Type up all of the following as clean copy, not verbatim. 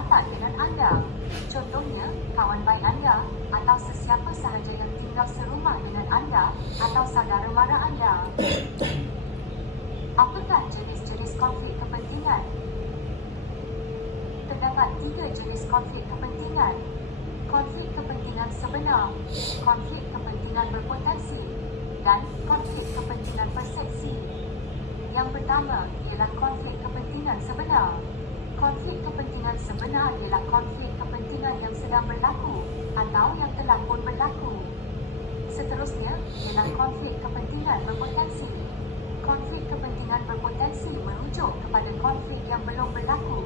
rapat dengan anda. Contohnya, kawan baik anda atau sesiapa sahaja yang tinggal serumah dengan anda atau saudara mara anda. Apakah jenis-jenis konflik kepentingan? Terdapat 3 jenis konflik kepentingan. Konflik kepentingan sebenar, konflik kepentingan berpotensi, dan konflik kepentingan persepsi. Yang pertama ialah konflik kepentingan sebenar. Konflik kepentingan sebenar ialah konflik kepentingan yang sedang berlaku atau yang telah pun berlaku. Seterusnya ialah konflik kepentingan berpotensi. Konflik kepentingan berpotensi merujuk kepada konflik yang belum berlaku.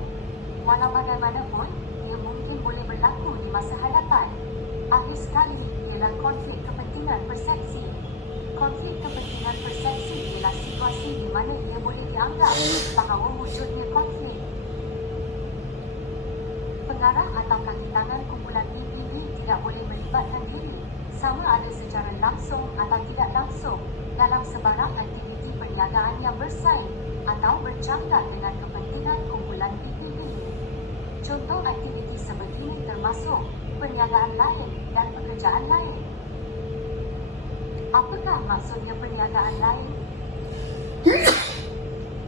Walau bagaimanapun, ia mungkin boleh berlaku di masa hadapan. Akhir sekali ialah konflik kepentingan persepsi. Konflik kepentingan persepsi ialah situasi di mana ia boleh dianggap bahawa wujudnya konflik. Pengarah atau kaki tangan kumpulan PPD tidak boleh melibatkan diri, sama ada secara langsung atau tidak langsung, dalam sebarang aktiviti perniagaan yang bersaing atau bercanggah dengan kepentingan kumpulan PPD. Contoh aktiviti sebegini termasuk perniagaan lain dan pekerjaan lain. Apakah maksudnya perniagaan lain?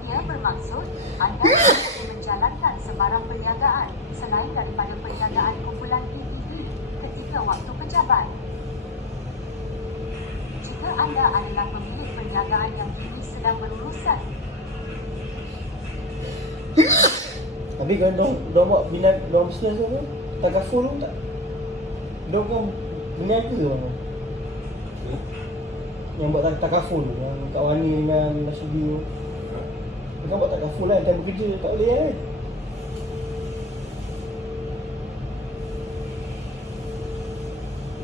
Ia bermaksud anda boleh menjalankan sebarang perniagaan selain daripada perniagaan kumpulan PPD ketika waktu pejabat. Jika anda adalah pemilik perniagaan yang kini sedang berurusan. Tapi kalau dong buat minat dong bisnes apa? Takaful tak? Dong kan berniaga mana? Yang buat takaful, yang Kak Wani dengan Nasubi tu. Dia kan buat takaful lah, time bekerja tak boleh kan?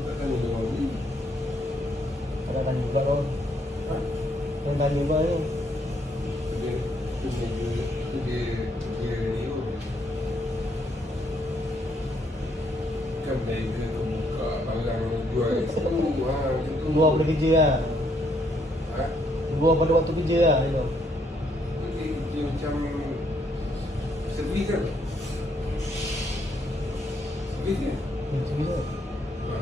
Tak tanya orang ni. Ada tanya juga dong. Yang tanya juga ni. Dia ni tu. Kan dari dia buka barang jual itu macam tu. Luar pada kerja lah. Ha? Luar pada waktu kerja lah you know. Dia macam servis kan? Servis kan? Macam mana? Ha.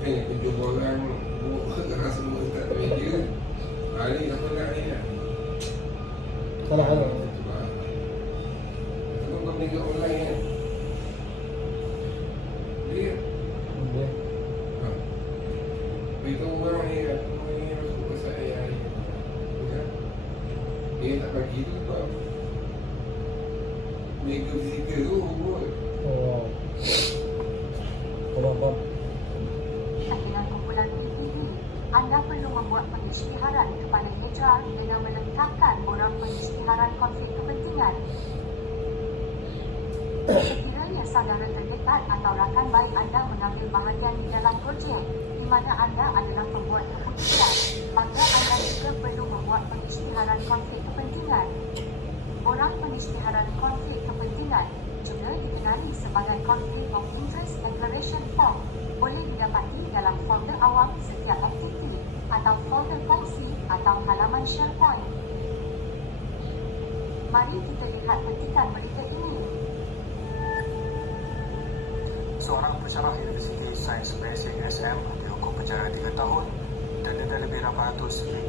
Kan yang kerja orang bawa keras semua dekat meja kan? Ha ni tak pernah ni kan? Salah lah. Kau berniaga online kan? Dia Boleh. ha. Beritahu orang ni kan? Orang ni masuk pasal AI ni. Kan? Dia tak bagi tu sebab berniaga fizikal tu buat. Oh. Faham. Dengan kumpulan PPD, anda perlu membuat pengisytiharan kepada HR dengan meletakkan borang pengisytiharan konflik kepentingan. Sekiranya saudara terdekat atau rakan baik anda mengambil bahagian di dalam projek di mana anda adalah pembuat keputusan, maka anda juga perlu membuat pengisytiharan konflik kepentingan. Borang pengisytiharan konflik kepentingan juga dikenali sebagai Conflict of Interest Declaration Form, boleh didapati dalam folder awam setiap aktiviti atau folder kongsi atau halaman SharePoint. Mari kita lihat petikan berita ini. Seorang pensyarah Universiti Sains Basic SM dihukum penjara 3 tahun dan denda lebih RM800,000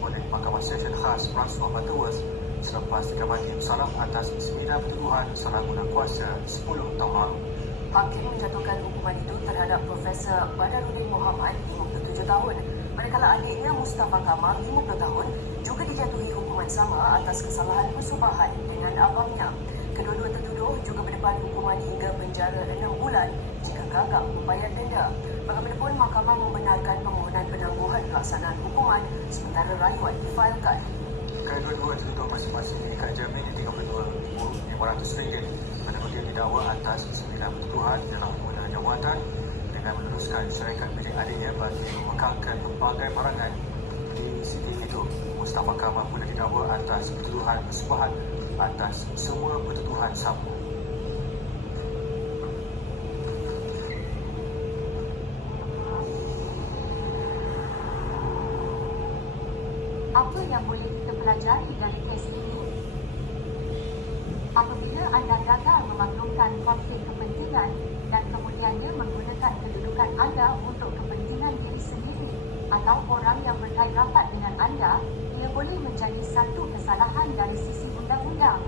oleh Mahkamah Session Khas Brasov Butterworth selepas didapati bersalah atas 9 tuduhan salah guna kuasa 10 tahun lalu. Hakim menjatuhkan hukuman itu terhadap Profesor Badarudin Muhammad 57 tahun, manakala adiknya Mustafa Kamal 50 tahun juga dijatuhi hukuman sama atas kesalahan persubahan dengan abangnya. Kedua-dua tertuduh juga mendapat hukuman hingga penjara 6 bulan jika gagal membayar denda. Bagaimanapun, mahkamah membenarkan permohonan penangguhan pelaksanaan hukuman sementara rayuan difailkan. Kedua-dua tertuduh masing-masing dikat jamin RM35,500 manakala dia didakwa atas 9 tuduhan dalam penggunaan jawatan dengan meneruskan syarikat milik adiknya bagi memekalkan pelbagai barangan di CCTV itu. Mustafa Kamal pula didakwa atas tuduhan persubahan atas semua pertuduhan sama. Apa yang boleh kita pelajari dari kes ini? Apabila anda gagal memaklumkan konflik kepentingan dan kemudiannya menggunakan kedudukan anda untuk kepentingan diri sendiri atau orang yang berkait rapat dengan anda, ia boleh menjadi satu kesalahan dari sisi undang-undang.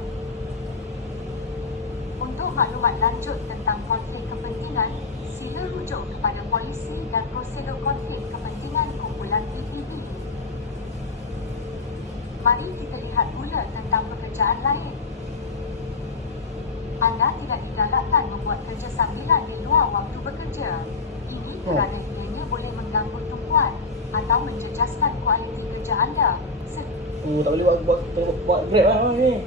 Untuk maklumat lanjut tentang konflik kepentingan, sila rujuk kepada polisi dan prosedur konflik kepentingan kumpulan PPB. Mari kita lihat pula tentang pekerjaan lain. Anda tidak digalakkan membuat kerja sambilan di luar waktu bekerja. Ini kerana ianya boleh mengganggu tumpuan atau menjejaskan kualiti kerja anda. Tak boleh buat grab lah ni.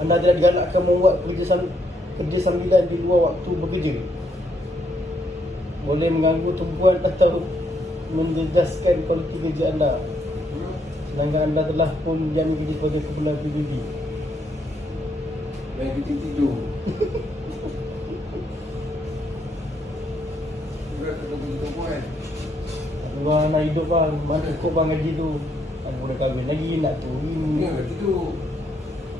Anda tidak digalakkan membuat kerja sambilan di luar waktu bekerja. Boleh mengganggu tumpuan atau menjejaskan kualiti kerja anda. Sedangkan anda telah pun menjalani kerja pada kumpulan PBB. Main tidur. Berat tak pergi tumpuan. Orang nak hidup bang, mana cukup bang gaji tu. Ada boleh kahwin lagi, nak tuhun. Tengoklah tidur.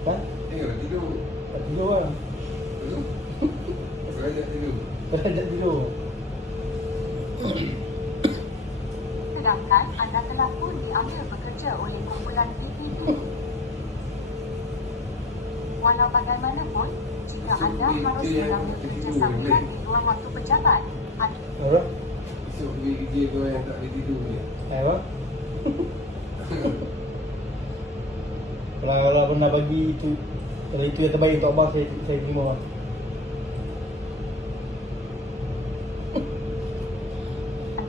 Ha? Tengoklah tidur. Tak tidur bang. Betul? Pasal ajak tidur. Tak tidur. Sedangkan anda telah pun diambil bekerja oleh kumpulan PPB. Walau bagaimanapun, jika anda harus mengambil kerja sambilan di luar waktu pejabat, Alright. Esok pergi kerja kau yang tak boleh tidur ni. Apa? Kalau pernah bagi itu, kalau itu yang terbaik untuk abang, saya terima bang.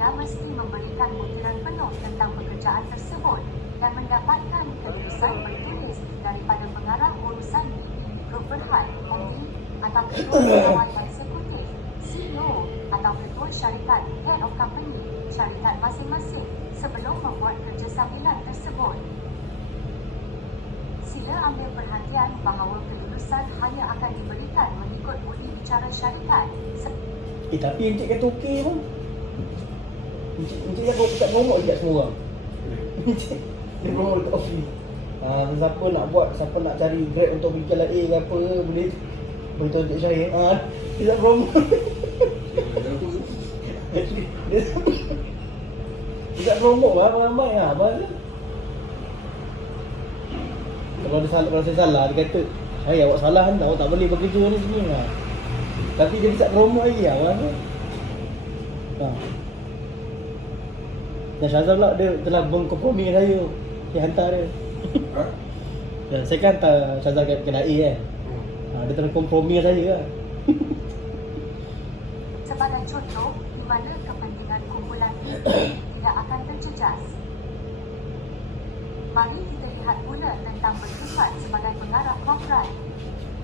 anda mesti memberikan butiran penuh tentang pekerjaan tersebut dan mendapatkan kelulusan bertulis daripada pengarah urusan BP Grup Berhad, MD, atau ketua pegawai eksekutif, CEO, atau ketua syarikat, Head of Company, syarikat masing-masing sebelum membuat kerja sambilan tersebut. Sila ambil perhatian bahawa kelulusan hanya akan diberikan mengikut budi bicara syarikat. Tapi encik kata okey bang. Encik yang kat nombor dekat semua orang. Encik dia nombor dekat office. Siapa nak buat, siapa nak cari grab untuk pergi jalan A ke apa, boleh beritahu Encik Syahir. Dia tak promo. Dia tak promo ramai abang tu. Kalau saya salah, dia kata, awak salah anda, awak tak boleh bekerja ni sini lah. Tapi dia tak promo lagi abang tu. Dan Syazal pula dia telah berkompromi dengan saya. Dia hantar dia. Ha? Saya kan hantar Syazal kena A kan. Dia telah kompromi dengan saya kan. Sebagai contoh, di mana kepentingan kumpulan itu tidak akan terjejas. Mari kita lihat pula tentang bersifat sebagai pengarah korporat.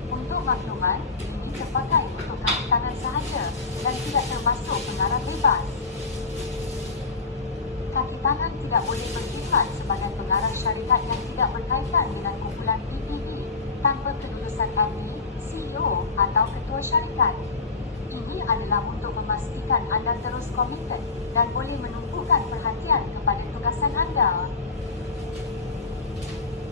Untuk makluman, ini terpakai untuk kaki tangan sahaja dan tidak termasuk pengarah bebas. Kaki tangan tidak boleh bersifat sebagai pengarah syarikat yang tidak berkaitan dengan kumpulan PPB tanpa kelulusan MD, CEO atau ketua syarikat. Ini adalah untuk memastikan anda terus komited dan boleh menumpukan perhatian kepada tugasan anda.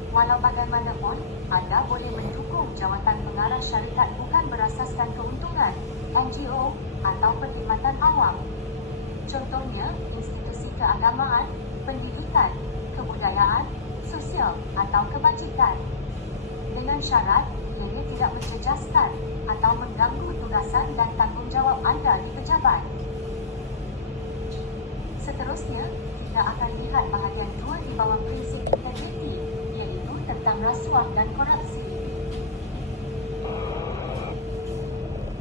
Walau bagaimanapun, anda boleh mendukung jawatan pengarah syarikat bukan berasaskan keuntungan, NGO atau perkhidmatan awam. Contohnya, institusi keagamaan, pendidikan, kebudayaan, sosial atau kebajikan. Dengan syarat, ianya tidak menjejaskan atau mengganggu tugasan dan tanggungjawab anda di pejabat. Seterusnya, kita akan lihat bahagian 2 di bawah prinsip integriti, iaitu tentang rasuah dan korupsi.